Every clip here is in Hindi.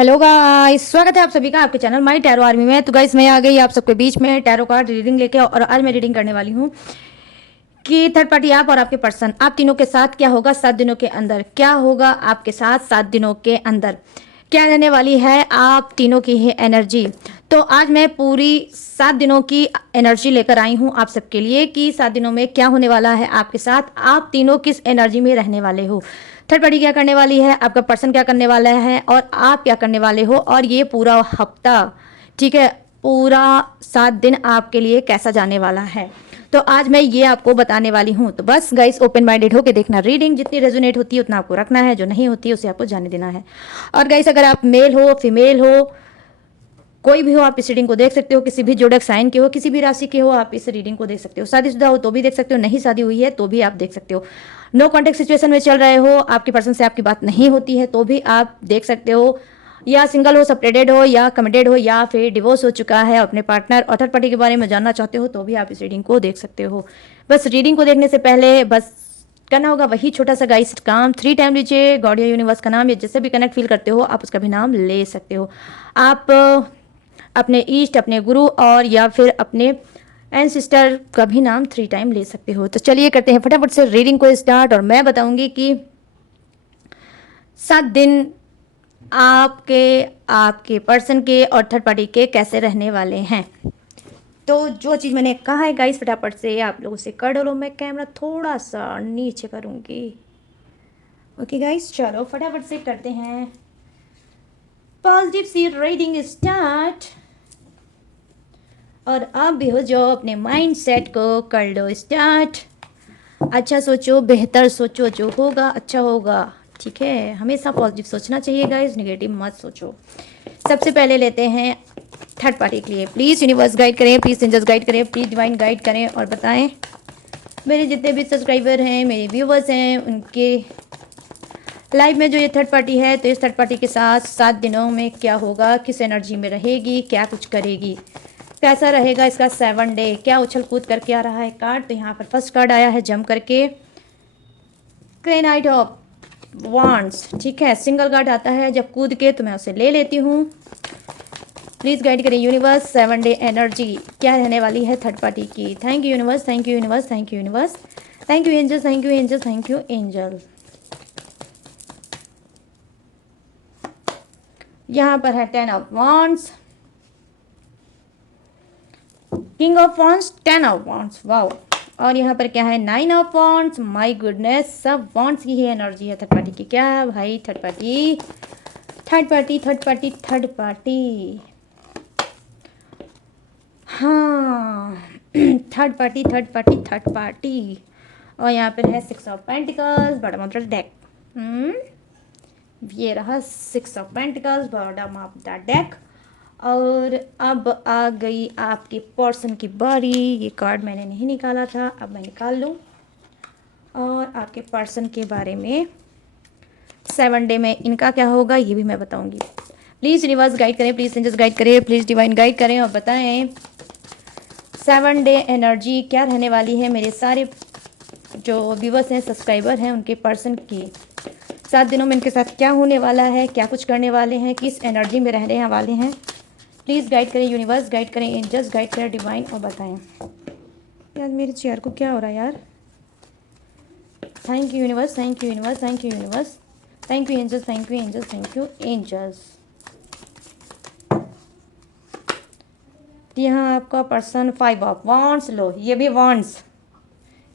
हेलो गाइस, स्वागत है आप सभी का आपके चैनल माई टैरो आर्मी में। तो गाइस मैं आ गई आप सबके बीच में टैरो कार्ड रीडिंग लेके। और आज मैं रीडिंग करने वाली हूँ कि थर्ड पार्टी आप और आपके पर्सन, आप तीनों के साथ क्या होगा 7 दिनों के अंदर। क्या होगा आपके साथ 7 दिनों के अंदर, क्या रहने वाली है आप तीनों की ही एनर्जी। तो आज मैं पूरी 7 दिनों की एनर्जी लेकर आई हूँ आप सबके लिए कि 7 दिनों में क्या होने वाला है आपके साथ, आप तीनों किस एनर्जी में रहने वाले हो, थर्ड पार्टी क्या करने वाली है, आपका पर्सन क्या करने वाला है और आप क्या करने वाले हो। और ये पूरा हफ्ता, ठीक है, पूरा 7 दिन आपके लिए कैसा जाने वाला है, तो आज मैं ये आपको बताने वाली हूँ। तो बस गाइस ओपन माइंडेड होकर देखना, रीडिंग जितनी रेजोनेट होती है उतना आपको रखना है, जो नहीं होती है उसे आपको जाने देना है। और गाइस अगर आप मेल हो फीमेल हो, कोई भी हो, आप इस रीडिंग को देख सकते हो, किसी भी जोड़क साइन के हो, किसी भी राशि के हो, आप इस रीडिंग को देख सकते हो। शादीशुदा हो तो भी देख सकते हो, नहीं शादी हुई है तो भी आप देख सकते हो, नो कॉन्टेक्ट सिचुएशन में चल रहे हो, आपके पर्सन से आपकी बात नहीं होती है तो भी आप देख सकते हो, या सिंगल हो, सेपरेटेड हो, या कमिटेड हो, या फिर डिवोर्स हो चुका है अपने पार्टनर और थर्ड पार्टी के बारे में जानना चाहते हो तो भी आप इस रीडिंग को देख सकते हो। बस रीडिंग को देखने से पहले बस करना होगा वही छोटा सा गाइस काम, 3 टाइम लीजिए गॉड या यूनिवर्स का नाम, या जैसे भी कनेक्ट फील करते हो आप उसका भी नाम ले सकते हो। आप अपने ईस्ट, अपने गुरु और या फिर अपने एंसिस्टर का भी नाम 3 टाइम ले सकते हो। तो चलिए करते हैं फटाफट से रीडिंग को स्टार्ट। और मैं बताऊंगी कि 7 दिन आपके आपके पर्सन के और थर्ड पार्टी के कैसे रहने वाले हैं। तो जो चीज़ मैंने कहा है गाइस फटाफट से आप लोगों से कर डालो। मैं कैमरा थोड़ा सा नीचे करूंगी। ओके गाइस चलो फटाफट से करते हैं पॉजिटिव सी रीडिंग स्टार्ट। और आप भी हो जो अपने माइंड सेट को कर लो स्टार्ट। अच्छा सोचो, बेहतर सोचो, जो होगा अच्छा होगा, ठीक है। हमेशा पॉजिटिव सोचना चाहिए गाइस, नेगेटिव मत सोचो। सबसे पहले लेते हैं थर्ड पार्टी के लिए। प्लीज़ यूनिवर्स गाइड करें, प्लीज़ एंजल्स गाइड करें, प्लीज़ डिवाइन गाइड करें और बताएं मेरे जितने भी सब्सक्राइबर हैं, मेरे व्यूवर्स हैं, उनके लाइफ में जो ये थर्ड पार्टी है, तो इस थर्ड पार्टी के साथ 7 दिनों में क्या होगा, किस एनर्जी में रहेगी, क्या कुछ करेगी, कैसा रहेगा इसका 7 डे, क्या उछल कूद करके आ रहा है कार्ड। तो यहाँ पर फर्स्ट कार्ड आया है जम करके क्वीन नाइट ऑफ वांड्स, ठीक है। सिंगल कार्ड आता है जब कूद के, तो मैं उसे ले लेती हूँ। प्लीज़ गाइड करें यूनिवर्स, 7 डे एनर्जी क्या रहने वाली है थर्ड पार्टी की। Thank you universe, thank you universe, thank you universe, thank you angels, thank you angels, thank you angel. यहाँ पर है 10 of wands, king of wands, 10 of wands, wow. और यहाँ पर क्या है 9 ऑफ वॉन्ड्स, माय गुडनेस, सब वॉन्ड्स की ही एनर्जी है थर्ड पार्टी की। क्या है भाई third party, third party, third party, third party, हाँ third party, third party, third party. और यहाँ पर है 6 of pentacles, bottom of the deck. ये रहा 6 of pentacles, bottom of the deck. और अब आ गई आपके पर्सन की बारी। ये कार्ड मैंने नहीं निकाला था, अब मैं निकाल लूँ और आपके पर्सन के बारे में 7 डे में इनका क्या होगा ये भी मैं बताऊंगी। प्लीज़ यूनिवर्स गाइड करें, प्लीज़ एंजल्स गाइड करें, प्लीज़ डिवाइन गाइड करें और बताएं 7 डे एनर्जी क्या रहने वाली है मेरे सारे जो व्यूवर्स हैं, सब्सक्राइबर हैं, उनके पर्सन की। 7 दिनों में इनके साथ क्या होने वाला है, क्या कुछ करने वाले हैं, किस एनर्जी में रहने वाले हैं। प्लीज़ गाइड करें यूनिवर्स, गाइड करें एंजल्स, गाइड करें डिवाइन और बताएं। यार मेरे चेयर को क्या हो रहा है यार। Thank you universe, thank you universe, thank you universe, thank you angels, thank you angels, thank you angels. यहाँ आपका पर्सन 5 ऑफ वॉन्ड्स, लो ये भी वॉन्ड्स,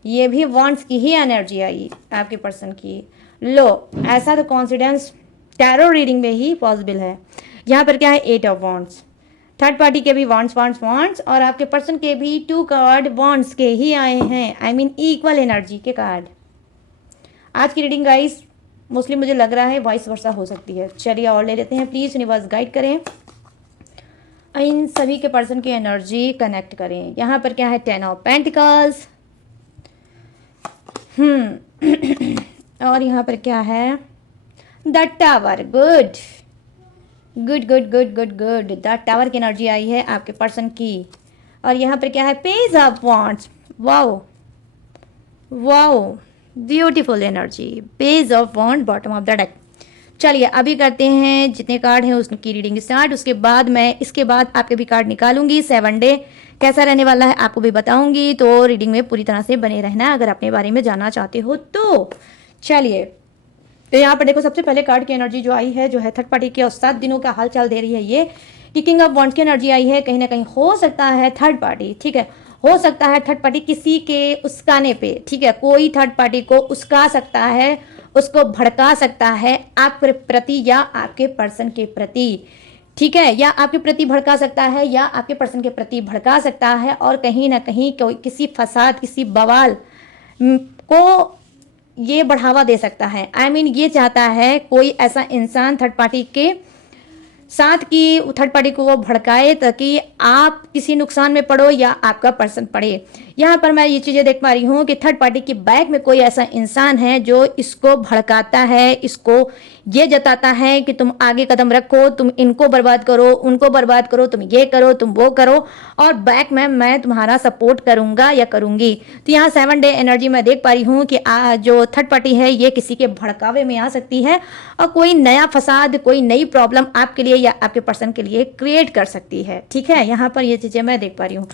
ये भी वॉन्ड्स की ही एनर्जी आई आपके पर्सन की। लो ऐसा तो कॉन्फिडेंस टैरो रीडिंग में ही पॉसिबल है। यहाँ पर क्या है 8 ऑफ वॉन्ड्स, थर्ड पार्टी के भी वॉन्ड्स वॉन्ड्स वॉन्ड्स और आपके पर्सन के भी 2 कार्ड वॉन्ड्स के ही आए हैं, आई मीन इक्वल एनर्जी के कार्ड। आज की रीडिंग गाइस मोस्टली मुझे लग रहा है वाइस वर्सा हो सकती है। चलिए और ले लेते हैं, प्लीज़ यूनिवर्स गाइड करें, इन सभी के पर्सन की एनर्जी कनेक्ट करें। यहाँ पर क्या है 10 ऑफ पेंटिकल्स, और यहाँ पर क्या है the tower, good good good good good good, the tower की एनर्जी आई है आपके पर्सन की। और यहाँ पर क्या है page of wands, wow wow beautiful energy, page of wand, bottom of the deck. चलिए अभी करते हैं जितने कार्ड हैं उसकी रीडिंग स्टार्ट। उसके बाद मैं इसके बाद आपके भी कार्ड निकालूंगी। 7 डे कैसा रहने वाला है आपको भी बताऊंगी, तो रीडिंग में पूरी तरह से बने रहना अगर अपने बारे में जानना चाहते हो तो। चलिए, तो यहाँ पर देखो सबसे पहले कार्ड की एनर्जी जो आई है जो है थर्ड पार्टी की, और 7 दिनों का हाल चाल दे रही है ये कि किंग ऑफ वॉन्ड्स की एनर्जी आई है। कहीं ना कहीं हो सकता है थर्ड पार्टी, ठीक है, हो सकता है थर्ड पार्टी किसी के उस्काने पे, ठीक है, कोई थर्ड पार्टी को उस्का सकता है, उसको भड़का सकता है आपके प्रति या आपके पर्सन के प्रति, ठीक है, या आपके प्रति भड़का सकता है या आपके पर्सन के प्रति भड़का सकता है, और कहीं ना कहीं कोई किसी फसाद किसी बवाल को ये बढ़ावा दे सकता है। आई मीन ये चाहता है कोई ऐसा इंसान थर्ड पार्टी के साथ की थर्ड पार्टी को वो भड़काए ताकि आप किसी नुकसान में पड़ो या आपका पर्सन पड़े। यहाँ पर मैं ये चीज़ें देख पा रही हूँ कि थर्ड पार्टी की बैक में कोई ऐसा इंसान है जो इसको भड़काता है, इसको ये जताता है कि तुम आगे कदम रखो, तुम इनको बर्बाद करो, उनको बर्बाद करो, तुम ये करो, तुम वो करो, और बैक में मैं तुम्हारा सपोर्ट करूंगा या करूंगी। तो यहाँ 7 डे एनर्जी मैं देख पा रही हूँ कि जो थर्ड पार्टी है ये किसी के भड़कावे में आ सकती है और कोई नया फसाद, कोई नई प्रॉब्लम आपके लिए या आपके पर्सन के लिए क्रिएट कर सकती है, ठीक है। यहाँ पर ये चीज़ें मैं देख पा रही हूँ।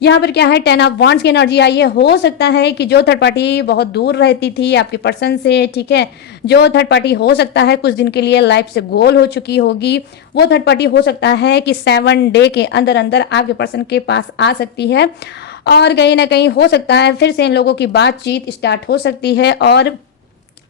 यहाँ पर क्या है, 10 ऑफ वॉन्ड्स की एनर्जी आई है। हो सकता है कि जो थर्ड पार्टी बहुत दूर रहती थी आपके पर्सन से, ठीक है, जो थर्ड पार्टी हो सकता है कुछ दिन के लिए लाइफ से गोल हो चुकी होगी, वो थर्ड पार्टी हो सकता है कि 7 डे के अंदर अंदर आपके पर्सन के पास आ सकती है, और कहीं ना कहीं हो सकता है फिर से इन लोगों की बातचीत स्टार्ट हो सकती है और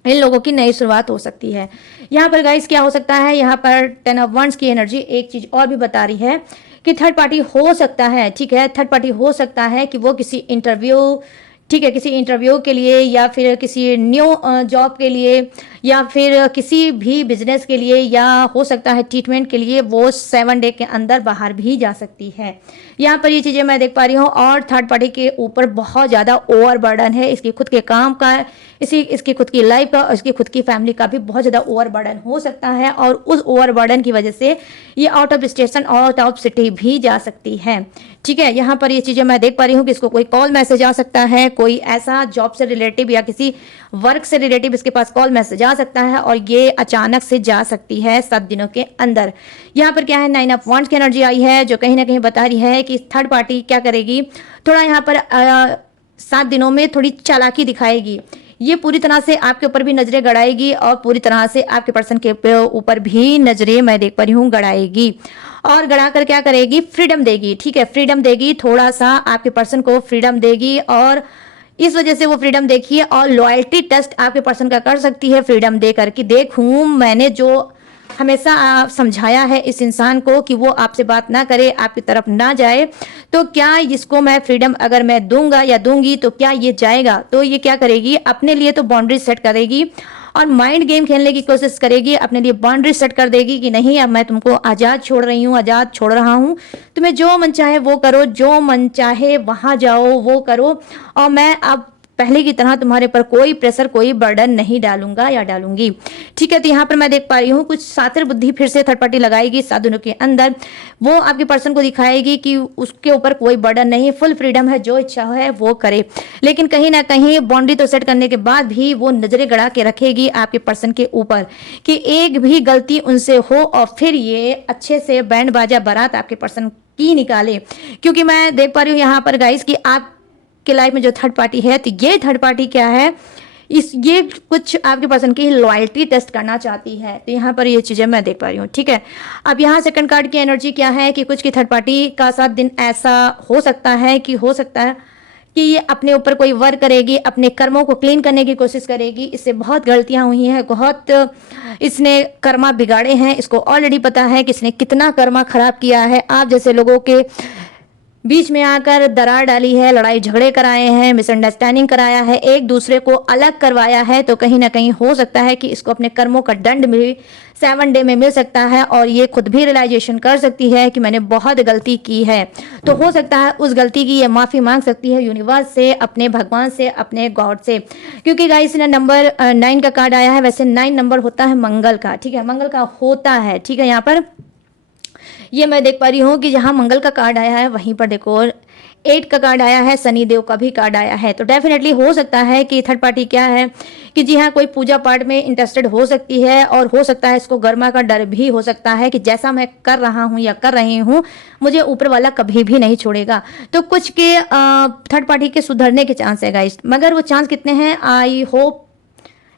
इन लोगों की नई शुरुआत हो सकती है। यहाँ पर गाइस क्या हो सकता है, यहाँ पर 10 ऑफ वंड्स की एनर्जी एक चीज और भी बता रही है कि थर्ड पार्टी हो सकता है, ठीक है, थर्ड पार्टी हो सकता है कि वो किसी इंटरव्यू, ठीक है, किसी इंटरव्यू के लिए या फिर किसी न्यू जॉब के लिए या फिर किसी भी बिजनेस के लिए या हो सकता है ट्रीटमेंट के लिए वो 7 डे के अंदर बाहर भी जा सकती है। यहाँ पर ये चीज़ें मैं देख पा रही हूँ। और थर्ड पार्टी के ऊपर बहुत ज़्यादा ओवर बर्डन है, इसकी खुद के काम का, इसकी खुद की लाइफ का और इसकी खुद की फैमिली का भी बहुत ज़्यादा ओवर बर्डन हो सकता है, और उस ओवर बर्डन की वजह से ये out of station, out of city भी जा सकती है, ठीक है। यहाँ पर ये चीज़ें मैं देख पा रही हूँ कि इसको कोई कॉल मैसेज आ सकता है, कोई ऐसा जॉब से रिलेटिव या किसी वर्क से रिलेटिव इसके पास कॉल मैसेज आ सकता है, और ये अचानक से जा सकती है 7 दिनों के अंदर। यहाँ पर क्या है, 9 ऑफ वॉन्ड्स की एनर्जी आई है जो कहीं ना कहीं बता रही है कि थर्ड पार्टी क्या करेगी, थोड़ा यहाँ पर 7 दिनों में थोड़ी चालाकी दिखाएगी। ये पूरी तरह से आपके ऊपर भी नजरें गड़ाएगी और पूरी तरह से आपके पर्सन के ऊपर भी नजरें मैं देख पा रही हूँ गड़ाएगी, और गड़ा कर क्या करेगी, फ्रीडम देगी, ठीक है, फ्रीडम देगी, थोड़ा सा आपके पर्सन को फ्रीडम देगी, और इस वजह से वो फ्रीडम देखिए और लॉयल्टी टेस्ट आपके पर्सन का कर सकती है फ्रीडम दे करके। देखूं मैंने जो हमेशा समझाया है इस इंसान को कि वो आपसे बात ना करे, आपकी तरफ ना जाए, तो क्या इसको मैं फ्रीडम अगर मैं दूंगा या दूंगी तो क्या ये जाएगा, तो ये क्या करेगी, अपने लिए तो बाउंड्री सेट करेगी और माइंड गेम खेलने की कोशिश करेगी, अपने लिए बाउंड्री सेट कर देगी कि नहीं अब मैं तुमको आज़ाद छोड़ रही हूँ, आज़ाद छोड़ रहा हूँ, तुम्हें जो मन चाहे वो करो, जो मन चाहे वहाँ जाओ वो करो, और मैं अब पहले की तरह तुम्हारे पर कोई प्रेशर, कोई बर्डन नहीं डालूंगा या डालूंगी, ठीक है। तो यहाँ पर मैं देख पा रही हूँ कुछ शातिर बुद्धि फिर से थर्ड पार्टी लगाएगी 7 दिनों के अंदर, वो आपके पर्सन को दिखाएगी कि उसके ऊपर कोई बर्डन नहीं, फुल फ्रीडम है, जो इच्छा है वो करे, लेकिन कहीं ना कहीं बाउंड्री तो सेट करने के बाद भी वो नजरें गड़ा के रखेगी आपके पर्सन के ऊपर कि एक भी गलती उनसे हो और फिर ये अच्छे से बैंड बाजा बारात आपके पर्सन की निकाले। क्योंकि मैं देख पा रही हूँ यहाँ पर गाइस कि आप के लाइफ में जो थर्ड पार्टी है, तो ये थर्ड पार्टी क्या है, ये कुछ आपके पर्सन की लॉयल्टी टेस्ट करना चाहती है, तो यहाँ पर ये चीजें मैं देख पा रही हूँ, ठीक है। अब यहाँ सेकंड कार्ड की एनर्जी क्या है कि कुछ की थर्ड पार्टी का 7 दिन ऐसा हो सकता है कि ये अपने ऊपर कोई वर्क करेगी, अपने कर्मों को क्लीन करने की कोशिश करेगी, इससे बहुत गलतियां हुई हैं, बहुत इसने कर्मा बिगाड़े हैं, इसको ऑलरेडी पता है कि इसने कितना कर्मा खराब किया है, आप जैसे लोगों के बीच में आकर दरार डाली है, लड़ाई झगड़े कराए हैं, मिसअंडरस्टैंडिंग कराया है, एक दूसरे को अलग करवाया है, तो कहीं ना कहीं हो सकता है कि इसको अपने कर्मों का दंड भी 7 डे में मिल सकता है, और ये खुद भी रियलाइजेशन कर सकती है कि मैंने बहुत गलती की है, तो हो सकता है उस गलती की ये माफ़ी मांग सकती है यूनिवर्स से, अपने भगवान से, अपने गॉड से। क्योंकि गाइस ने नंबर 9 का कार्ड आया है, वैसे 9 नंबर होता है मंगल का, ठीक है, मंगल का होता है, ठीक है। यहाँ पर ये मैं देख पा रही हूँ कि जहाँ मंगल का कार्ड आया है वहीं पर देखो 8 का कार्ड आया है, शनि देव का भी कार्ड आया है। तो डेफिनेटली हो सकता है कि थर्ड पार्टी क्या है कि जी हाँ, कोई पूजा पाठ में इंटरेस्टेड हो सकती है, और हो सकता है इसको गर्मा का डर भी हो सकता है कि जैसा मैं कर रहा हूँ या कर रही हूँ, मुझे ऊपर वाला कभी भी नहीं छोड़ेगा। तो कुछ के थर्ड पार्टी के सुधरने के चांस है गाइस, मगर वो चांस कितने हैं, आई होप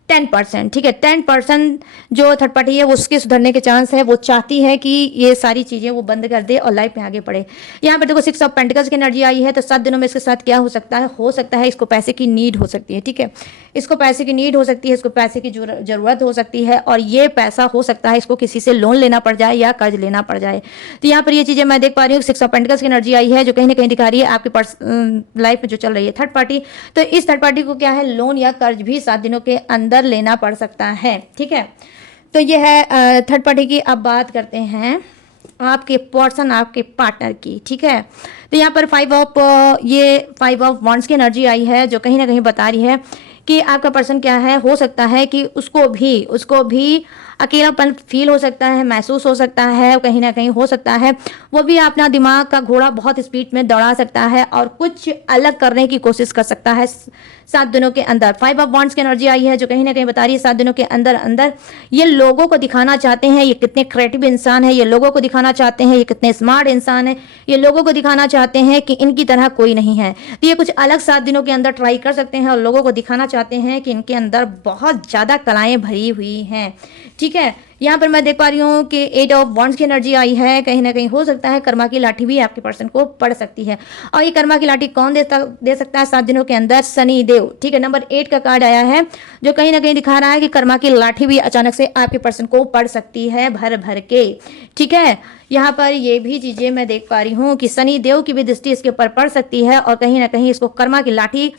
10%। ठीक है, 10% जो थर्ड पार्टी है वो उसके सुधरने के चांस है। वो चाहती है कि ये सारी चीज़ें वो बंद कर दे और लाइफ में आगे बढ़े। यहाँ पर देखो 6 ऑफ पेंटिकल्स की एनर्जी आई है, तो 7 दिनों में इसके साथ क्या हो सकता है, इसको पैसे की नीड हो सकती है। ठीक है, इसको पैसे की नीड हो सकती है, इसको पैसे की ज़रूरत हो सकती है, और ये पैसा हो सकता है इसको किसी से लोन लेना पड़ जाए या कर्ज लेना पड़ जाए। तो यहाँ पर ये चीज़ें मैं देख पा रही हूँ। 6 ऑफ पेंटिकल्स की एनर्जी आई है जो कहीं ना कहीं दिखा रही है आपकी लाइफ में जो चल रही है थर्ड पार्टी। तो इस थर्ड पार्टी को क्या है, लोन या कर्ज भी 7 दिनों के अंदर लेना पड़ सकता है। ठीक है, तो ये है थर्ड पार्टी की। अब बात करते हैं आपके पर्सन, आपके पार्टनर की। ठीक है, तो यहाँ पर 5 ऑफ वॉन्ड्स की एनर्जी आई है जो कहीं ना कहीं बता रही है कि आपका पर्सन क्या है, हो सकता है कि उसको भी अकेलापन फील हो सकता है, महसूस हो सकता है, कहीं ना कहीं हो सकता है वो भी अपना दिमाग का घोड़ा बहुत स्पीड में दौड़ा सकता है और कुछ अलग करने की कोशिश कर सकता है 7 दिनों के अंदर। 5 ऑफ वॉन्ड्स की एनर्जी आई है जो कहीं ना कहीं बता रही है 7 दिनों के अंदर अंदर ये लोगों को दिखाना चाहते हैं ये कितने क्रिएटिव इंसान है, ये लोगों को दिखाना चाहते हैं ये कितने स्मार्ट इंसान है, ये लोगों को दिखाना चाहते हैं कि इनकी तरह कोई नहीं है। तो ये कुछ अलग 7 दिनों के अंदर ट्राई कर सकते हैं और लोगों को दिखाना चाहते हैं कि इनके अंदर बहुत ज़्यादा कलाएं भरी हुई हैं। ठीक है, यहाँ पर मैं देख पा रही हूँ कि 8 ऑफ वॉन्ड्स की एनर्जी आई है। कहीं ना कहीं हो सकता है कर्मा की लाठी भी आपके पर्सन को पड़ सकती है, और ये कर्मा की लाठी कौन दे सकता है 7 दिनों के अंदर, शनि देव। ठीक है, नंबर 8 का कार्ड आया है जो कहीं ना कहीं दिखा रहा है कि कर्मा की लाठी भी अचानक से आपके पर्सन को पड़ सकती है भर भर के। ठीक है, यहाँ पर ये भी चीजें मैं देख पा रही हूँ कि शनि देव की भी दृष्टि इसके ऊपर पड़ सकती है, और कहीं ना कहीं इसको कर्मा की लाठी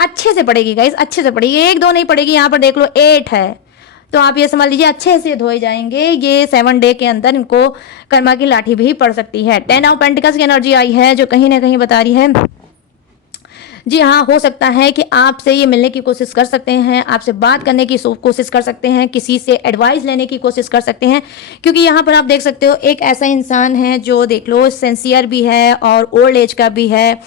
अच्छे से पड़ेगी गाइस, अच्छे से पड़ेगी, 1-2 नहीं पड़ेगी। यहाँ पर देख लो 8 है, तो आप ये समझ लीजिए अच्छे से धोए जाएंगे। ये 7 डे के अंदर इनको कर्मा की लाठी भी पड़ सकती है। 10 ऑफ पेंटिकल्स की एनर्जी आई है जो कहीं ना कहीं बता रही है जी हाँ, हो सकता है कि आपसे ये मिलने की कोशिश कर सकते हैं, आपसे बात करने की कोशिश कर सकते हैं, किसी से एडवाइस लेने की कोशिश कर सकते हैं, क्योंकि यहाँ पर आप देख सकते हो एक ऐसा इंसान है जो देख लो सिंसियर भी है और ओल्ड एज का भी है,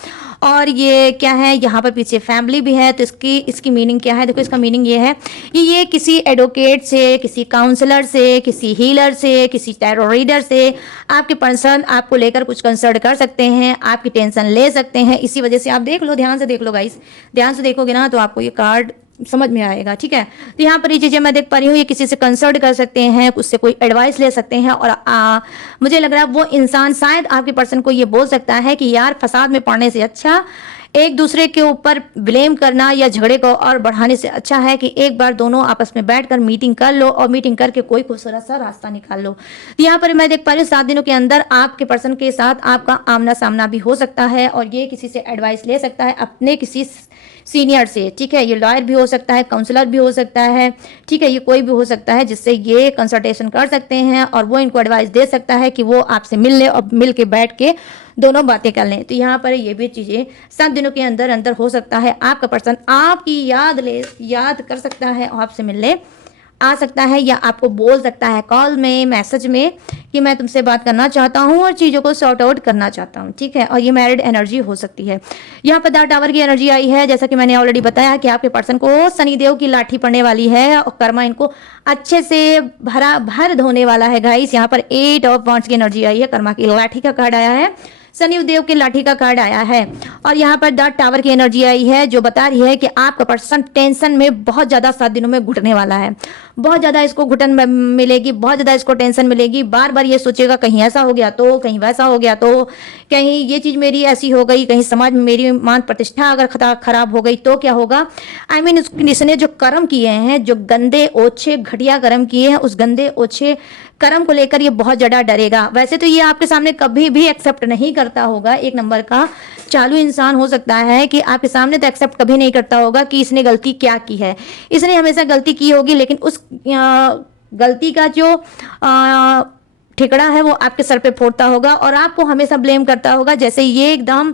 और ये क्या है यहाँ पर पीछे फैमिली भी है। तो इसकी मीनिंग क्या है, देखो इसका मीनिंग ये है कि ये किसी एडवोकेट से, किसी काउंसलर से, किसी हीलर से, किसी टैरो रीडर से आपके पर्सन आपको लेकर कुछ कंसल्ट कर सकते हैं, आपकी टेंशन ले सकते हैं। इसी वजह से आप देख लो, ध्यान से देख लो गाइस, ध्यान से देखोगे ना तो आपको ये कार्ड समझ में आएगा। ठीक है, तो यहाँ पर ये चीजें मैं देख पा रही हूँ, ये किसी से कंसल्ट कर सकते हैं, उससे कोई एडवाइस ले सकते हैं, और मुझे लग रहा है वो इंसान शायद आपके पर्सन को ये बोल सकता है कि यार फसाद में पड़ने से अच्छा एक दूसरे के ऊपर ब्लेम करना या झगड़े को और बढ़ाने से अच्छा है कि एक बार दोनों आपस में बैठकर मीटिंग कर लो, और मीटिंग करके कोई खूबसूरत सा रास्ता निकाल लो। तो यहाँ पर मैं देख पा रही हूँ 7 दिनों के अंदर आपके पर्सन के साथ आपका आमना सामना भी हो सकता है, और ये किसी से एडवाइस ले सकता है अपने किसी सीनियर से। ठीक है, ये लॉयर भी हो सकता है, काउंसलर भी हो सकता है। ठीक है, ये कोई भी हो सकता है जिससे ये कंसल्टेशन कर सकते हैं, और वो इनको एडवाइस दे सकता है कि वो आपसे मिल ले और मिल के बैठ के दोनों बातें कर लें। तो यहाँ पर ये भी चीज़ें 7 दिनों के अंदर अंदर हो सकता है आपका पर्सन आपकी याद कर सकता है, आपसे मिलने आ सकता है, या आपको बोल सकता है कॉल में, मैसेज में कि मैं तुमसे बात करना चाहता हूँ और चीज़ों को सॉर्ट आउट करना चाहता हूँ। ठीक है, और ये मैरिड एनर्जी हो सकती है। यहाँ पर 10 टावर की एनर्जी आई है, जैसा कि मैंने ऑलरेडी बताया कि आपके पर्सन को शनिदेव की लाठी पड़ने वाली है और कर्मा इनको अच्छे से भर धोने वाला है गाइस। यहाँ पर 8 ऑफ वॉन्ड्स की एनर्जी आई है, कर्मा की लाठी का कार्ड आया है, शनिदेव की लाठी का कार्ड आया है, और यहाँ पर 10 टावर की एनर्जी आई है जो बता रही है कि आपका पर्सन टेंशन में बहुत ज़्यादा 7 दिनों में घुटने वाला है। बहुत ज़्यादा इसको घुटन मिलेगी, बहुत ज़्यादा इसको टेंशन मिलेगी। बार बार ये सोचेगा कहीं ऐसा हो गया तो, कहीं वैसा हो गया तो, कहीं ये चीज़ मेरी ऐसी हो गई, कहीं समाज में मेरी मान प्रतिष्ठा अगर खराब हो गई तो क्या होगा। आई मीन इसने जो कर्म किए हैं, जो गंदे ओछे घटिया कर्म किए हैं, उस गंदे ओछे कर्म को लेकर ये बहुत ज़्यादा डरेगा। वैसे तो ये आपके सामने कभी भी एक्सेप्ट नहीं करता होगा, एक नंबर का चालू इंसान हो सकता है कि आपके सामने तो एक्सेप्ट कभी नहीं करता होगा कि इसने गलती क्या की है। इसने हमेशा गलती की होगी, लेकिन उस गलती का जो ठिकड़ा है वो आपके सर पे फोड़ता होगा और आपको हमेशा ब्लेम करता होगा, जैसे ये एकदम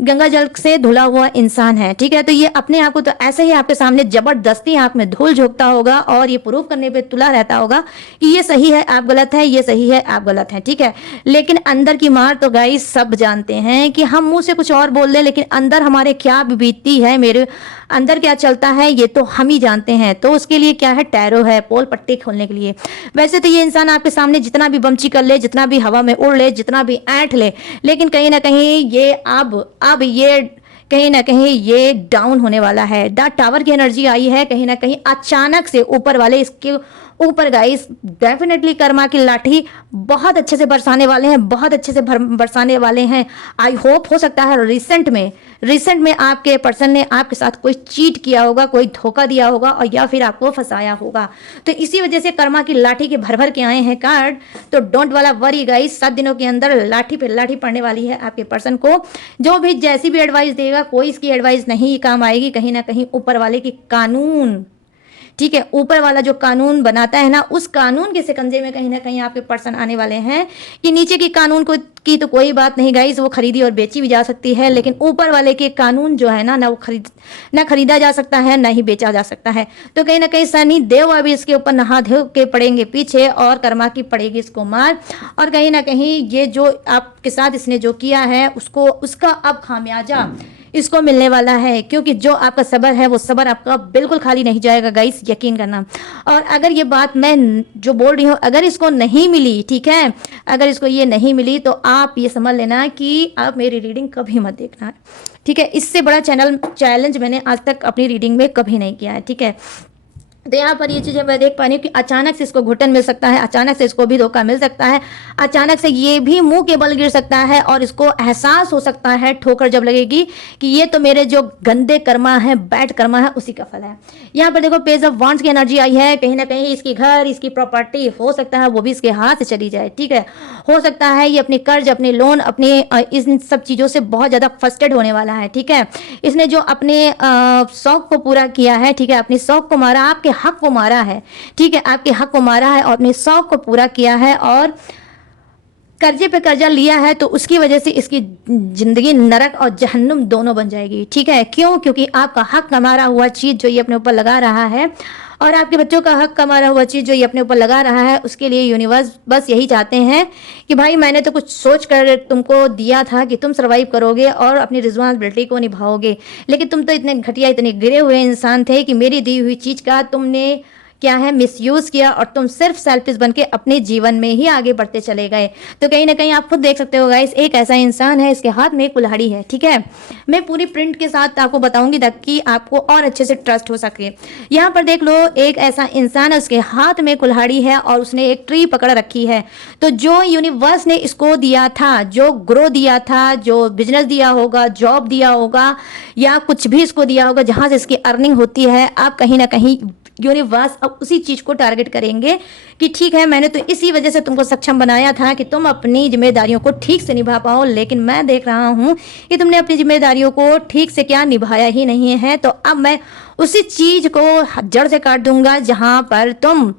गंगा जल से धुला हुआ इंसान है, ठीक है। तो ये अपने आप को तो ऐसे ही आपके सामने जबरदस्ती आंख में धूल झोंकता होगा और ये प्रूव करने पे तुला रहता होगा कि ये सही है आप गलत है, ये सही है आप गलत है, ठीक है। लेकिन अंदर की मार तो गाइस सब जानते हैं कि हम मुंह से कुछ और बोल दें, लेकिन अंदर हमारे क्या बीतती है, मेरे अंदर क्या चलता है ये तो हम ही जानते हैं। तो उसके लिए क्या है, टैरो है, पोल पट्टी खोलने के लिए। वैसे तो ये इंसान आपके सामने जितना भी बमची कर ले, जितना भी हवा में उड़ ले, जितना भी ऐंठ ले, लेकिन कहीं ना कहीं ये अब ये कहीं ना कहीं ये डाउन होने वाला है। डार्क टावर की एनर्जी आई है, कहीं ना कहीं अचानक से ऊपर वाले इसके ऊपर गाइस डेफिनेटली कर्मा की लाठी बहुत अच्छे से बरसाने वाले हैं, बहुत अच्छे से बरसाने वाले हैं। आई होप हो सकता है रिसेंट में आपके पर्सन ने आपके साथ कोई चीट किया होगा, कोई धोखा दिया होगा और या फिर आपको फंसाया होगा। तो इसी वजह से कर्मा की लाठी के भर भर के आए हैं कार्ड। तो डोंट वाला वरी गाइस, 7 दिनों के अंदर लाठी पे लाठी पड़ने वाली है आपके पर्सन को। जो भी जैसी भी एडवाइस देगा, कोई इसकी एडवाइस नहीं काम आएगी। कहीं ना कहीं ऊपर वाले की कानून, ठीक है, ऊपर वाला जो कानून बनाता है ना, उस कानून के शिकंजे में कहीं ना कहीं आपके पर्सन आने वाले हैं। कि नीचे के कानून को की तो कोई बात नहीं गाइस, वो खरीदी और बेची भी जा सकती है, लेकिन ऊपर वाले के कानून जो है ना वो खरीदा जा सकता है, ना ही बेचा जा सकता है। तो कहीं ना कहीं शनि देव अभी इसके ऊपर नहा धो के पड़ेंगे पीछे और कर्मा की पड़ेगी इसको मार। और कहीं ना कहीं ये जो आपके साथ इसने जो किया है उसको, उसका अब खामियाजा इसको मिलने वाला है। क्योंकि जो आपका सब्र है वो सब्र आपका बिल्कुल खाली नहीं जाएगा गाइस, यकीन करना। और अगर ये बात मैं जो बोल रही हूँ अगर इसको नहीं मिली, ठीक है, अगर इसको ये नहीं मिली तो आप ये समझ लेना कि आप मेरी रीडिंग कभी मत देखना, ठीक है। इससे बड़ा चैलेंज मैंने आज तक अपनी रीडिंग में कभी नहीं किया है, ठीक है। तो यहाँ पर ये चीज़ें मैं देख पा रही हूँ कि अचानक से इसको घुटन मिल सकता है, अचानक से इसको भी धोखा मिल सकता है, अचानक से ये भी मुंह के बल गिर सकता है और इसको एहसास हो सकता है ठोकर जब लगेगी कि ये तो मेरे जो गंदे कर्मा है, बैड कर्मा है, उसी का फल है। यहाँ पर देखो पेज ऑफ वांड्स की एनर्जी आई है। कहीं ना कहीं इसकी घर, इसकी प्रॉपर्टी हो सकता है वो भी इसके हाथ से चली जाए, ठीक है। हो सकता है ये अपने कर्ज, अपने लोन, अपने इन सब चीज़ों से बहुत ज़्यादा फ्रस्ट्रेटेड होने वाला है, ठीक है। इसने जो अपने शौक को पूरा किया है, ठीक है, अपने शौक को मारा, आपके हक को मारा है, ठीक है, आपके हक को मारा है और अपने शौक को पूरा किया है और कर्जे पे कर्जा लिया है। तो उसकी वजह से इसकी जिंदगी नरक और जहन्नुम दोनों बन जाएगी, ठीक है। क्यों? क्योंकि आपका हक का मारा हुआ चीज जो ये अपने ऊपर लगा रहा है और आपके बच्चों का हक का मारा हुआ चीज जो ये अपने ऊपर लगा रहा है, उसके लिए यूनिवर्स बस यही चाहते हैं कि भाई मैंने तो कुछ सोच कर तुमको दिया था कि तुम सर्वाइव करोगे और अपनी रिस्पॉन्सिबिलिटी को निभाओगे, लेकिन तुम तो इतने घटिया, इतने गिरे हुए इंसान थे कि मेरी दी हुई चीज का तुमने क्या है मिसयूज किया और तुम सिर्फ सेल्फिश बन के अपने जीवन में ही आगे बढ़ते चले गए। तो कहीं ना कहीं आप खुद देख सकते हो गाइस, एक ऐसा इंसान है, इसके हाथ में एक कुल्हाड़ी है, ठीक है। मैं पूरी प्रिंट के साथ आपको बताऊंगी ताकि आपको और अच्छे से ट्रस्ट हो सके। यहाँ पर देख लो, एक ऐसा इंसान है, उसके हाथ में कुल्हाड़ी है और उसने एक ट्री पकड़ रखी है। तो जो यूनिवर्स ने इसको दिया था, जो ग्रो दिया था, जो बिजनेस दिया होगा, जॉब दिया होगा या कुछ भी इसको दिया होगा जहां से इसकी अर्निंग होती है, आप कहीं ना कहीं यूनिवर्स अब उसी चीज को टारगेट करेंगे कि ठीक है, मैंने तो इसी वजह से तुमको सक्षम बनाया था कि तुम अपनी जिम्मेदारियों को ठीक से निभा पाओ, लेकिन मैं देख रहा हूं कि तुमने अपनी जिम्मेदारियों को ठीक से क्या निभाया ही नहीं है। तो अब मैं उसी चीज को जड़ से काट दूंगा जहां पर तुम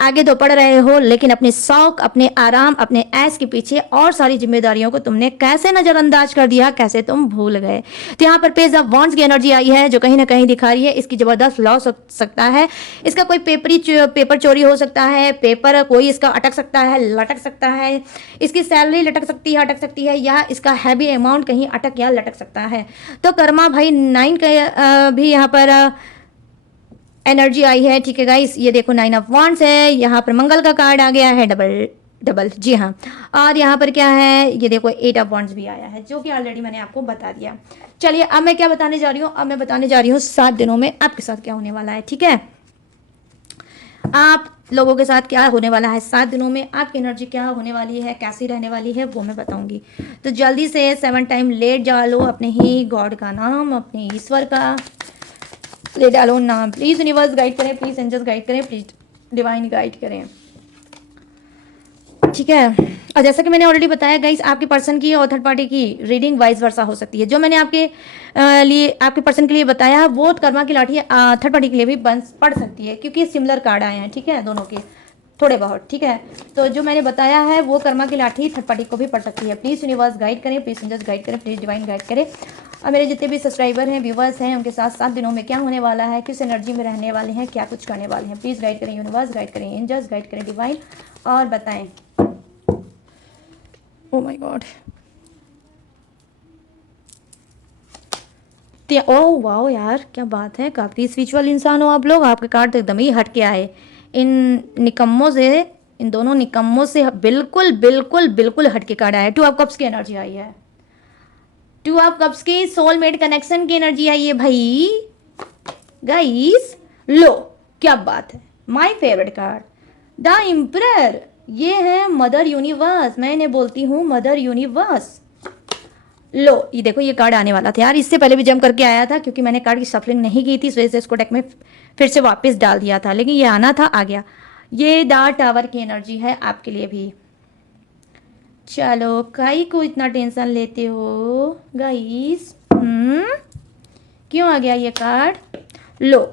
आगे तो पढ़ रहे हो, लेकिन अपने शौक, अपने आराम, अपने ऐश के पीछे और सारी जिम्मेदारियों को तुमने कैसे नजरअंदाज कर दिया, कैसे तुम भूल गए। तो यहाँ पर पेज ऑफ वांड्स की एनर्जी आई है जो कहीं ना कहीं दिखा रही है इसकी जबरदस्त लॉस हो सकता है। इसका कोई पेपर चोरी हो सकता है, पेपर कोई इसका अटक सकता है, लटक सकता है, इसकी सैलरी लटक सकती है, अटक सकती है, या इसका हैवी अमाउंट कहीं अटक या लटक सकता है। तो कर्मा भाई 9 का भी यहाँ पर एनर्जी आई है, ठीक है गाइस। ये देखो 9 ऑफ वांड्स है, यहाँ पर मंगल का कार्ड आ गया है, डबल, जी हाँ। और यहाँ पर क्या है, ये देखो 8 ऑफ वांड्स भी आया है, जो कि ऑलरेडी मैंने आपको बता दिया। चलिए अब मैं क्या बताने जा रही हूँ, अब मैं बताने जा रही हूँ 7 दिनों में आपके साथ क्या होने वाला है, ठीक है। आप लोगों के साथ क्या होने वाला है 7 दिनों में, आपकी एनर्जी क्या होने वाली है, कैसी रहने वाली है, वो मैं बताऊंगी। तो जल्दी से 7 टाइम लेट डालो अपने ही गॉड का नाम, अपने ईश्वर का ले डालो नाम। प्लीज यूनिवर्स गाइड करें, प्लीज एंजल्स गाइड करें, प्लीज डिवाइन गाइड करें, ठीक है। और जैसा कि मैंने ऑलरेडी बताया गाइस, आपके पर्सन की और थर्ड पार्टी की रीडिंग वाइस वर्सा हो सकती है। जो मैंने आपके लिए, आपके पर्सन के लिए बताया है, वो कर्मा की लाठी थर्ड पार्टी के लिए भी पड़ सकती है, क्योंकि सिमिलर कार्ड आए हैं, ठीक है, दोनों के। थोड़े बहुत, ठीक है। तो जो मैंने बताया है वो कर्मा की लाठी थर्ड पार्टी को भी पड़ सकती है। प्लीज़ यूनिवर्स गाइड करें, प्लीज़ एंजल्स गाइड करें, प्लीज़ डिवाइन गाइड करें। और मेरे जितने भी सब्सक्राइबर हैं, व्यूवर्स हैं, उनके साथ 7 दिनों में क्या होने वाला है, किस एनर्जी में रहने वाले हैं, क्या कुछ करने वाले हैं, प्लीज़ गाइड करें यूनिवर्स, गाइड करें एंजल्स, गाइड करें डिवाइन, और बताएं। Oh my God, oh wow यार, क्या बात है, काफ़ी स्पिरिचुअल इंसान हो आप लोग। आपके कार्ड तो एकदम ही हट के आए। इन निकम्मों से, इन दोनों निकम्मों से बिल्कुल बिल्कुल बिल्कुल हट के कार्ड आया। 2 ऑफ कप्स की एनर्जी आई है, 2 ऑफ कप्स की सोलमेट कनेक्शन की एनर्जी आई है भाई गाइस। लो क्या बात है, my favourite card the emperor. ये है मदर यूनिवर्स, मैं इन्हें बोलती हूँ मदर यूनिवर्स। लो ये देखो, ये कार्ड आने वाला था यार, इससे पहले भी जम करके आया था, क्योंकि मैंने कार्ड की सफलिंग नहीं की थी, इस वजह से इसको डेक में फिर से वापस डाल दिया था, लेकिन ये आना था, आ गया। ये द टावर की एनर्जी है आपके लिए भी। चलो काई को इतना टेंशन लेते हो गाइस, क्यों आ गया ये कार्ड? लो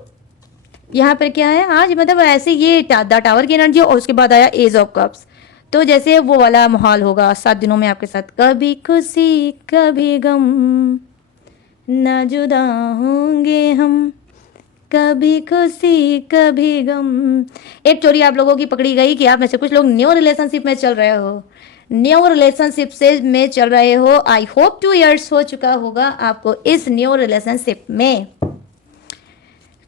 यहाँ पर क्या है आज, मतलब ऐसे ये द टावर की एनर्जी और उसके बाद आया एज ऑफ कप्स। तो जैसे वो वाला माहौल होगा 7 दिनों में आपके साथ, कभी खुशी कभी गम, ना जुदा होंगे हम, कभी खुशी कभी गम। एक चोरी आप लोगों की पकड़ी गई कि आप में से कुछ लोग न्यू रिलेशनशिप में चल रहे हो, न्यू रिलेशनशिप से में चल रहे हो। आई होप 2 इयर्स हो चुका होगा आपको इस न्यू रिलेशनशिप में।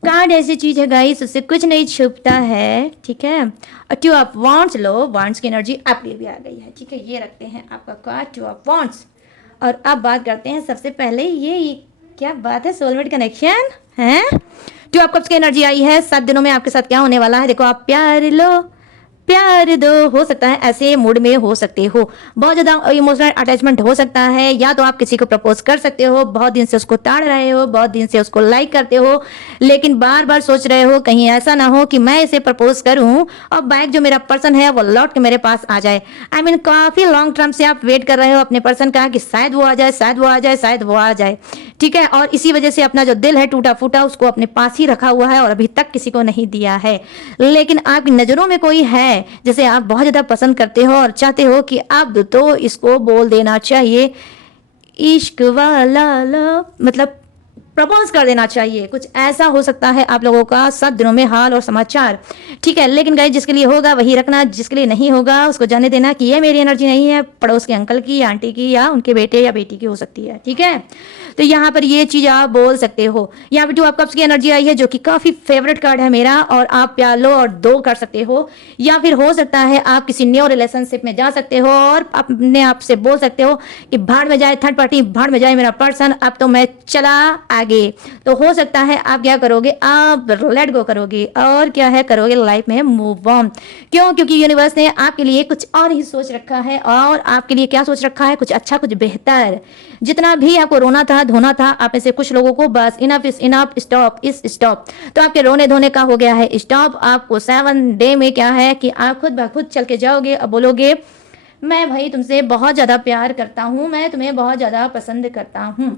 कार्ड ऐसी चीज है गाइस, उससे कुछ नहीं छुपता है, ठीक है। और 2 ऑफ वांड्स, लो वांड्स की एनर्जी आपके लिए भी आ गई है, ठीक है। ये रखते हैं आपका कार्ड 2 ऑफ वांड्स। और अब बात करते हैं सबसे पहले, ये क्या बात है, सोलमेट कनेक्शन है। 2 ऑफ कप्स की एनर्जी आई है, 7 दिनों में आपके साथ क्या होने वाला है। देखो, आप प्यार लो प्यार दो, हो सकता है ऐसे मूड में हो सकते हो, बहुत ज़्यादा इमोशनल अटैचमेंट हो सकता है, या तो आप किसी को प्रपोज कर सकते हो, बहुत दिन से उसको ताड़ रहे हो, बहुत दिन से उसको लाइक करते हो, लेकिन बार बार सोच रहे हो कहीं ऐसा ना हो कि मैं इसे प्रपोज करूं और बैक जो मेरा पर्सन है वो लौट के मेरे पास आ जाए। आई मीन काफ़ी लॉन्ग टर्म से आप वेट कर रहे हो अपने पर्सन का कि शायद वो आ जाए, शायद वो आ जाए, शायद वो आ जाए, ठीक है। और इसी वजह से अपना जो दिल है टूटा फूटा उसको अपने पास ही रखा हुआ है और अभी तक किसी को नहीं दिया है। लेकिन आपकी नज़रों में कोई है जिसे आप बहुत ज़्यादा पसंद करते हो और चाहते हो कि अब तो इसको बोल देना चाहिए, इश्क वाला लव, मतलब प्रपोज कर देना चाहिए। कुछ ऐसा हो सकता है आप लोगों का 7 दिनों में हाल और समाचार, ठीक है। लेकिन गाइस, जिसके लिए होगा वही रखना, जिसके लिए नहीं होगा उसको जाने देना कि ये मेरी एनर्जी नहीं है, पड़ोस के अंकल की, आंटी की, या उनके बेटे या बेटी की हो सकती है, ठीक है। तो यहाँ पर ये चीज़ आप बोल सकते हो। यहाँ पर 2 ऑफ कप्स की एनर्जी आई है जो कि काफ़ी फेवरेट कार्ड है मेरा, और आप प्यार लो और 2 कर सकते हो, या फिर हो सकता है आप किसी न्यू रिलेशनशिप में जा सकते हो और अपने आप से बोल सकते हो कि भाड़ में जाए थर्ड पार्टी, भाड़ में जाए मेरा पर्सन, अब तो मैं चला आगे। तो हो सकता है आप क्या करोगे, आप लेट गो करोगे और क्या है करोगे लाइफ में मूव ऑन। क्यों? क्योंकि यूनिवर्स ने आपके लिए कुछ और ही सोच रखा है, और आपके लिए क्या सोच रखा है, कुछ अच्छा, कुछ बेहतर। जितना भी आपको रोना था, धोना था, आप में से कुछ लोगों को बस enough is enough, stop is stop. तो आपके रोने धोने का हो गया है स्टॉप। आपको 7 डे में क्या है कि आप खुद ब खुद चल के जाओगे और बोलोगे मैं भाई तुमसे बहुत ज़्यादा प्यार करता हूँ, मैं तुम्हें बहुत ज़्यादा पसंद करता हूँ,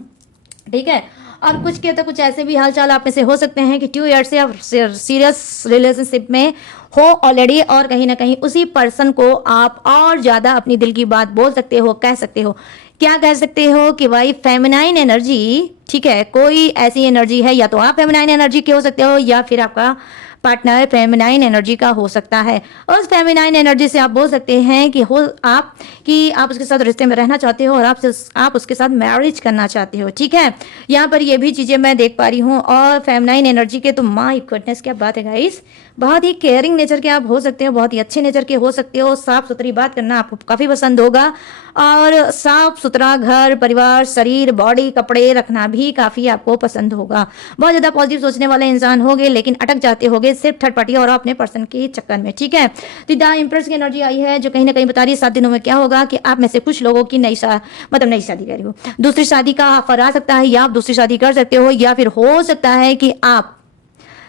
ठीक है। और कुछ के तो कुछ ऐसे भी हालचाल आप में से हो सकते हैं कि 2 ईयर से आप सीरियस रिलेशनशिप में हो ऑलरेडी, और कहीं ना कहीं उसी पर्सन को आप और ज़्यादा अपनी दिल की बात बोल सकते हो, कह सकते हो। क्या कह सकते हो कि भाई फेमिनाइन एनर्जी, ठीक है, कोई ऐसी एनर्जी है, या तो आप फेमिनाइन एनर्जी के हो सकते हो या फिर आपका पार्टनर फेमिनाइन एनर्जी का हो सकता है। और उस फेमिनाइन एनर्जी से आप बोल सकते हैं कि आप उसके साथ रिश्ते में रहना चाहते हो और आप उसके साथ मैरिज करना चाहते हो, ठीक है। यहाँ पर ये भी चीज़ें मैं देख पा रही हूँ। और फेमिनाइन एनर्जी के तो माय गुडनेस क्या बात है गाइस, बहुत ही केयरिंग नेचर के आप हो सकते हो, बहुत ही अच्छे नेचर के हो सकते हो, साफ सुथरी बात करना आपको काफ़ी पसंद होगा, और साफ सुथरा घर, परिवार, शरीर, बॉडी, कपड़े रखना भी काफ़ी आपको पसंद होगा। बहुत ज़्यादा पॉजिटिव सोचने वाले इंसान होंगे, लेकिन अटक जाते होंगे सिर्फ थर्ड पार्टी और अपने पर्सन के चक्कर में, ठीक है। तो द एम्प्रेस की एनर्जी आई है जो कहीं ना कहीं बता रही है 7 दिनों में क्या होगा कि आप में से कुछ लोगों की नई शादी कर रही हो, दूसरी शादी का ऑफर आ सकता है, या आप दूसरी शादी कर सकते हो, या फिर हो सकता है कि आप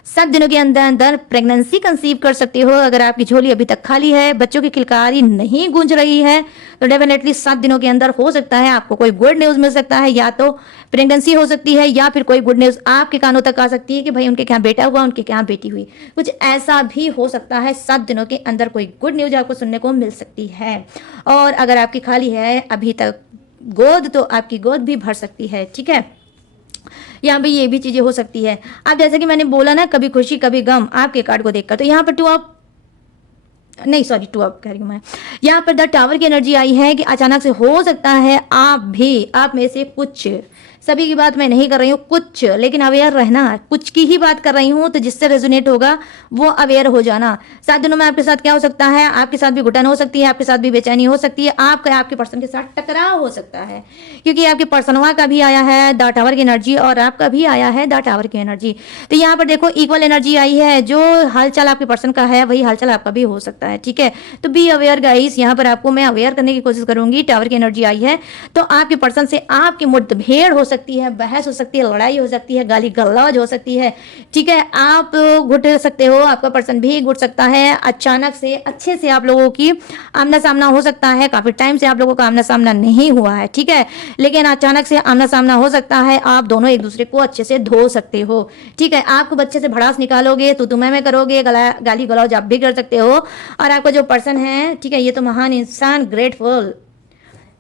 7 दिनों के अंदर अंदर प्रेगनेंसी कंसीव कर सकते हो। अगर आपकी झोली अभी तक खाली है, बच्चों की किलकारी नहीं गूंज रही है, तो डेफिनेटली 7 दिनों के अंदर हो सकता है आपको कोई गुड न्यूज़ मिल सकता है। या तो प्रेगनेंसी हो सकती है या फिर कोई गुड न्यूज़ आपके कानों तक आ सकती है कि भाई उनके क्या बेटा हुआ, उनके क्या बेटी हुई। कुछ ऐसा भी हो सकता है, 7 दिनों के अंदर कोई गुड न्यूज़ आपको सुनने को मिल सकती है। और अगर आपकी खाली है अभी तक गोद, तो आपकी गोद भी भर सकती है। ठीक है, यहाँ पे ये भी चीजें हो सकती है। अब जैसे कि मैंने बोला ना, कभी खुशी कभी गम आपके कार्ड को देखकर, तो यहाँ पर टू ऑफ नहीं सॉरी टू अप कह रही हूँ मैं, यहाँ पर द टावर की एनर्जी आई है कि अचानक से हो सकता है आप में से कुछ, सभी की बात मैं नहीं कर रही हूँ, कुछ, लेकिन अवेयर रहना, कुछ की ही बात कर रही हूँ, तो जिससे रेजोनेट होगा वो अवेयर हो जाना। 7 दिनों में आपके साथ क्या हो सकता है, आपके साथ भी घुटन हो सकती है, आपके साथ भी बेचैनी हो सकती है, आपके पर्सन के साथ टकराव हो सकता है, क्योंकि आपके पर्सनवा का भी आया है द टावर की एनर्जी और आपका भी आया है द टावर की एनर्जी। तो यहाँ पर देखो इक्वल एनर्जी आई है, जो हालचाल आपके पर्सन का है वही हालचाल आपका भी हो सकता है। ठीक है, तो बी अवेयर गाइस, यहाँ पर आपको मैं अवेयर करने की कोशिश करूंगी। टावर की एनर्जी आई है तो आपके पर्सन से आपकी मुठभेड़ हो सकती है, बहस हो सकती है, लड़ाई हो सकती है, गाली गलौज हो सकती है। ठीक है, आप घुट सकते हो, आपका पर्सन भी घुट सकता है। अचानक से अच्छे से आप लोगों की आमना सामना हो सकता है, काफी टाइम से आप लोगों का आमना सामना नहीं हुआ है। ठीक है, लेकिन अचानक से आमना सामना हो सकता है, आप दोनों एक दूसरे को अच्छे से धो सकते हो। ठीक है, आप खूब अच्छे से भड़ास निकालोगे, तो तुम्हें में करोगे, गाली गलौज आप भी कर सकते हो। और आपका जो पर्सन है, ठीक है, ये तो महान इंसान, ग्रेटफुल,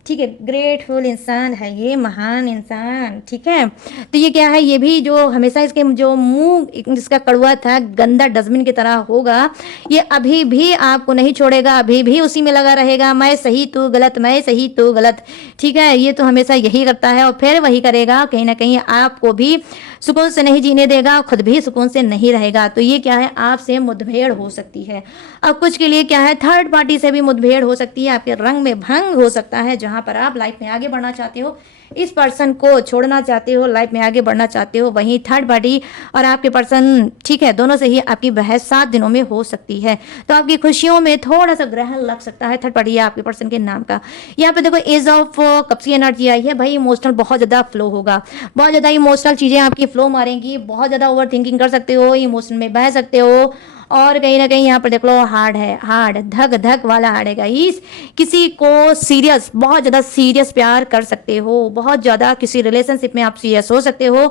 ठीक है, ग्रेटफुल इंसान है ये, महान इंसान। ठीक है, तो ये क्या है, ये भी जो हमेशा इसके जो मुंह इसका कड़वा था, गंदा डस्टबिन की तरह होगा, ये अभी भी आपको नहीं छोड़ेगा, अभी भी उसी में लगा रहेगा, मैं सही तू गलत, मैं सही तू गलत। ठीक है, ये तो हमेशा यही करता है और फिर वही करेगा, कहीं ना कहीं आपको भी सुकून से नहीं जीने देगा, खुद भी सुकून से नहीं रहेगा। तो ये क्या है, आपसे मुठभेड़ हो सकती है। अब कुछ के लिए क्या है, थर्ड पार्टी से भी मुठभेड़ हो सकती है, आपके रंग में भंग हो सकता है। जहां पर आप लाइफ में आगे बढ़ना चाहते हो, इस पर्सन को छोड़ना चाहते हो, लाइफ में आगे बढ़ना चाहते हो, वहीं थर्ड पार्टी और आपके पर्सन, ठीक है, दोनों से ही आपकी बहस 7 दिनों में हो सकती है। तो आपकी खुशियों में थोड़ा सा ग्रहण लग सकता है थर्ड पार्टी या आपके पर्सन के नाम का। यहाँ पे देखो एज ऑफ कप्स की एनर्जी आई है, भाई इमोशनल बहुत ज्यादा फ्लो होगा, बहुत ज्यादा इमोशनल चीजें आपकी फ्लो मारेंगी, बहुत ज्यादा ओवर थिंकिंग कर सकते हो, इमोशन में बह सकते हो। और कहीं ना कहीं यहाँ पर देख लो हार्ड है, हार्ड धक धक वाला हार्ड है गाइस। किसी को सीरियस, बहुत ज़्यादा सीरियस प्यार कर सकते हो, बहुत ज़्यादा किसी रिलेशनशिप में आप सीरियस हो सकते हो,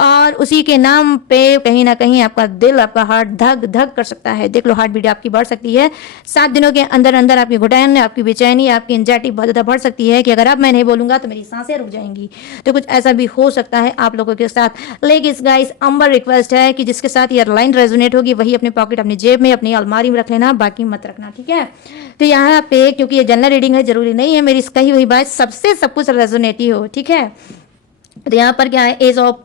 और उसी के नाम पे कहीं ना कहीं आपका दिल, आपका हार्ट धक धक कर सकता है। देख लो हार्ट बीट आपकी बढ़ सकती है 7 दिनों के अंदर अंदर। आपकी घुटन, आपकी बेचैनी, आपकी एंजाइटी बहुत ज़्यादा बढ़ सकती है कि अगर अब मैं नहीं बोलूँगा तो मेरी सांसें रुक जाएंगी। तो कुछ ऐसा भी हो सकता है आप लोगों के साथ। लेकिन गाइस अंबर रिक्वेस्ट है कि जिसके साथ ये लाइन रेजोनेट होगी वही अपने पॉकेट, अपनी जेब में, अपनी अलमारी में रख लेना, बाकी मत रखना। ठीक है, तो यहाँ पे क्योंकि ये जनरल रीडिंग है, जरूरी नहीं है मेरी कही हुई बात सबसे सब कुछ रेजोनेट ही हो। ठीक है, तो यहाँ पर क्या है, एज ऑफ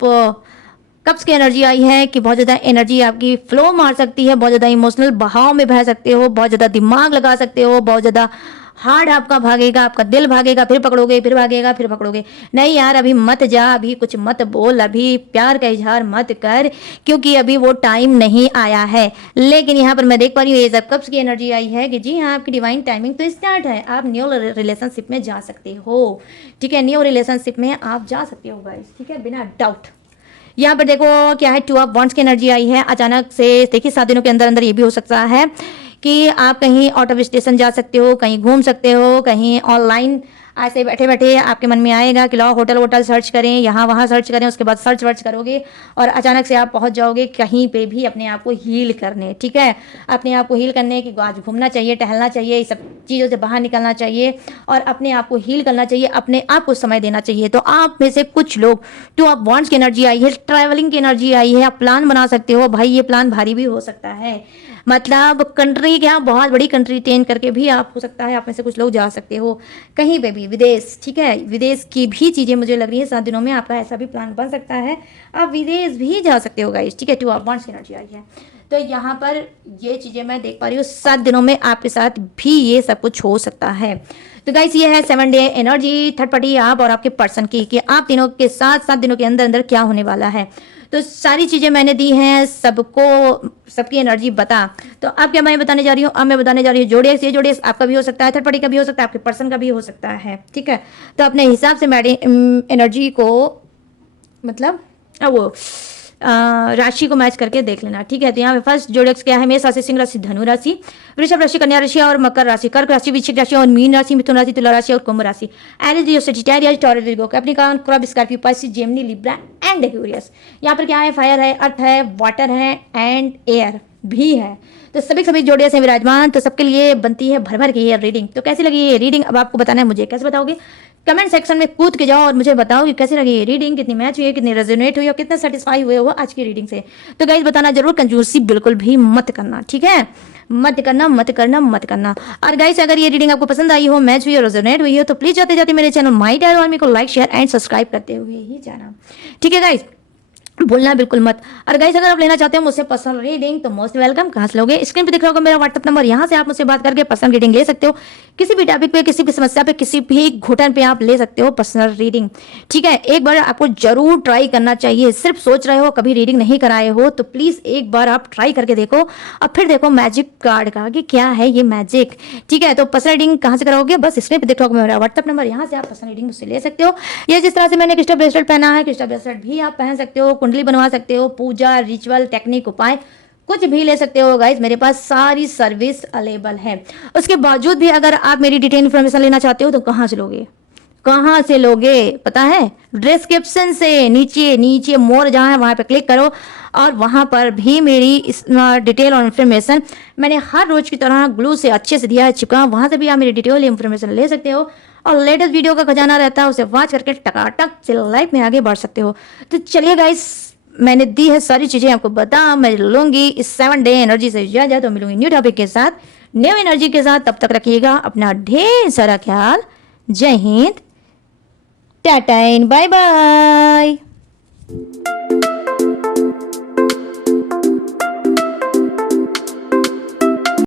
कप्स की एनर्जी आई है कि बहुत ज़्यादा एनर्जी आपकी फ्लो मार सकती है, बहुत ज़्यादा इमोशनल बहाव में बह सकते हो, बहुत ज़्यादा दिमाग लगा सकते हो, बहुत ज़्यादा हार्ड आपका भागेगा, आपका दिल भागेगा, फिर पकड़ोगे, फिर भागेगा, फिर पकड़ोगे। नहीं यार अभी मत जा, अभी कुछ मत बोल, अभी प्यार का इजहार मत कर, क्योंकि अभी वो टाइम नहीं आया है। लेकिन यहाँ पर मैं देख पा रही हूँ एज ऑफ कप्स की एनर्जी आई है कि जी हाँ आपकी डिवाइन टाइमिंग तो स्टार्ट है, आप न्यू रिलेशनशिप में जा सकते हो। ठीक है, न्यू रिलेशनशिप में आप जा सकते हो गाइस। ठीक है, बिना डाउट। यहाँ पर देखो क्या है, 2 ऑफ वॉन्ड्स की एनर्जी आई है। अचानक से देखिए 7 दिनों के अंदर अंदर ये भी हो सकता है कि आप कहीं आउट ऑफ स्टेशन जा सकते हो, कहीं घूम सकते हो, कहीं ऑनलाइन ऐसे बैठे बैठे आपके मन में आएगा कि लाओ होटल वोटल सर्च करें, यहाँ वहाँ सर्च करें, उसके बाद सर्च वर्च करोगे और अचानक से आप पहुँच जाओगे कहीं पे भी अपने आप को हील करने। ठीक है, अपने आप को हील करने की आज घूमना चाहिए, टहलना चाहिए, इस सब चीज़ों से बाहर निकलना चाहिए और अपने आप को हील करना चाहिए, अपने आप को समय देना चाहिए। तो आप में से कुछ लोग 2 ऑफ वॉन्ड्स की एनर्जी आई है, ट्रैवलिंग की एनर्जी आई है, आप प्लान बना सकते हो। भाई ये प्लान भारी भी हो सकता है, मतलब कंट्री क्या बहुत बड़ी कंट्री चेंज करके भी आप हो सकता है आप में से कुछ लोग जा सकते हो कहीं पे भी, विदेश। ठीक है, विदेश की भी चीज़ें मुझे लग रही है 7 दिनों में आपका ऐसा भी प्लान बन सकता है, आप विदेश भी जा सकते हो गाइस। ठीक है, 2 ऑफ वॉन्ड्स की एनर्जी आई है, तो यहाँ पर ये चीज़ें मैं देख पा रही हूँ 7 दिनों में आपके साथ भी ये सब कुछ हो सकता है। तो गाइस ये है 7 डे एनर्जी थर्ड पार्टी आप और आपके पर्सन की, कि आप तीनों के साथ 7 दिनों के अंदर अंदर क्या होने वाला है। तो सारी चीज़ें मैंने दी हैं सबको, सबकी एनर्जी बता। तो अब क्या मैं बताने जा रही हूँ, अब मैं बताने जा रही हूँ जोड़े से, जोड़े आपका भी हो सकता है, थर्ड पार्टी का भी हो सकता है, आपके पर्सन का भी हो सकता है। ठीक है, तो अपने हिसाब से एनर्जी को मतलब वो राशि को मैच करके देख लेना, ठीक है। तो यहाँ पे फर्स्ट जोडेक्स क्या है, मेष राशि, सिंह राशि, धनु राशि, वृषभ राशि, कन्या राशि और मकर राशि, कर्क राशि, वृश्चिक राशि और मीन राशि, मिथुन राशि, तुला राशि और कुंभ राशि, Aries, Leo, Sagittarius, taurus, Virgo, Capricorn, crop, Scorpio, Pisces, Gemini, Libra and Aquarius. यहाँ पर क्या है, फायर है, अर्थ है, वाटर है एंड एयर भी है। तो सभी जोड़े से विराजमान, तो सबके लिए बनती है भर भर की ये रीडिंग। तो कैसी लगी ये रीडिंग, अब आपको बताना है मुझे। कैसे बताओगे, कमेंट सेक्शन में कूद के जाओ और मुझे बताओ कि कैसी लगी ये रीडिंग, कितनी मैच हुई है, कितनी रेजोनेट हुई और कितना सेटिस्फाई हुए हो आज की रीडिंग से। तो गाइस बताना जरूर, कंजूसी बिल्कुल भी मत करना, ठीक है, मत करना मत करना मत करना। और गाइस अगर ये रीडिंग आपको पसंद आई हो, मैच हुई और रेजोनेट हुई हो, तो प्लीज जाते जाते मेरे चैनल माय टैरो आर्मी को लाइक, शेयर एंड सब्सक्राइब करते हुए ही जाना, ठीक है गाइस, भूलना बिल्कुल मत। और गाइस अगर आप लेना चाहते हो मुझसे पर्सनल रीडिंग तो मोस्ट वेलकम। कहाँ से लोगे, स्क्रीन पे दिख रहा होगा मेरा व्हाट्सएप नंबर, यहाँ से आप मुझसे बात करके पर्सनल रीडिंग ले सकते हो। किसी भी टॉपिक पे, किसी भी समस्या पे, किसी भी घुटन पे आप ले सकते हो पर्सनल रीडिंग, ठीक है। एक बार आपको जरूर ट्राई करना चाहिए। सिर्फ सोच रहे हो, कभी रीडिंग नहीं कराए हो, तो प्लीज एक बार आप ट्राई करके देखो और फिर देखो मैजिक कार्ड का कि क्या है ये मैजिक, ठीक है। तो पर्सनल रीडिंग कहाँ से कराओगे, बस स्क्रीन पे दिख रहा होगा मेरा व्हाट्सएप नंबर, यहाँ से आप पर्सनल रीडिंग मुझसे ले सकते हो। ये जिस तरह से मैंने क्रिस्टल ब्रेसलेट पहना है, क्रिस्टल ब्रेसलेट भी आप पहन सकते हो, कुंडली बनवा सकते हो, पूजा, रिचुअल, टेक्निक, उपाय कुछ भी ले सकते हो गाइस, मेरे पास सारी सर्विस अवेलेबल है। उसके बावजूद भी अगर आप मेरी डिटेल इन्फॉर्मेशन लेना चाहते हो तो कहाँ से लोगे, कहाँ से लोगे पता है, डिस्क्रिप्शन से नीचे नीचे मोर जहाँ है वहाँ पे क्लिक करो और वहाँ पर भी मेरी इस डिटेल और इन्फॉर्मेशन मैंने हर रोज की तरह ग्लू से अच्छे से दिया है चुका, वहाँ से भी आप मेरी डिटेल इन्फॉर्मेशन ले सकते हो और लेटेस्ट वीडियो का खजाना रहता है उसे वॉच करके टकाटक से लाइफ में आगे बढ़ सकते हो। तो चलिए गाइस, मैंने दी है सारी चीजें आपको बता, मैं लूंगी इस 7 डे एनर्जी से इजाजत, तो मिलूंगी न्यू टॉपिक के साथ, न्यू एनर्जी के साथ। तब तक रखिएगा अपना ढेर सारा ख्याल। जय हिंद, टाटा एंड बाय बाय।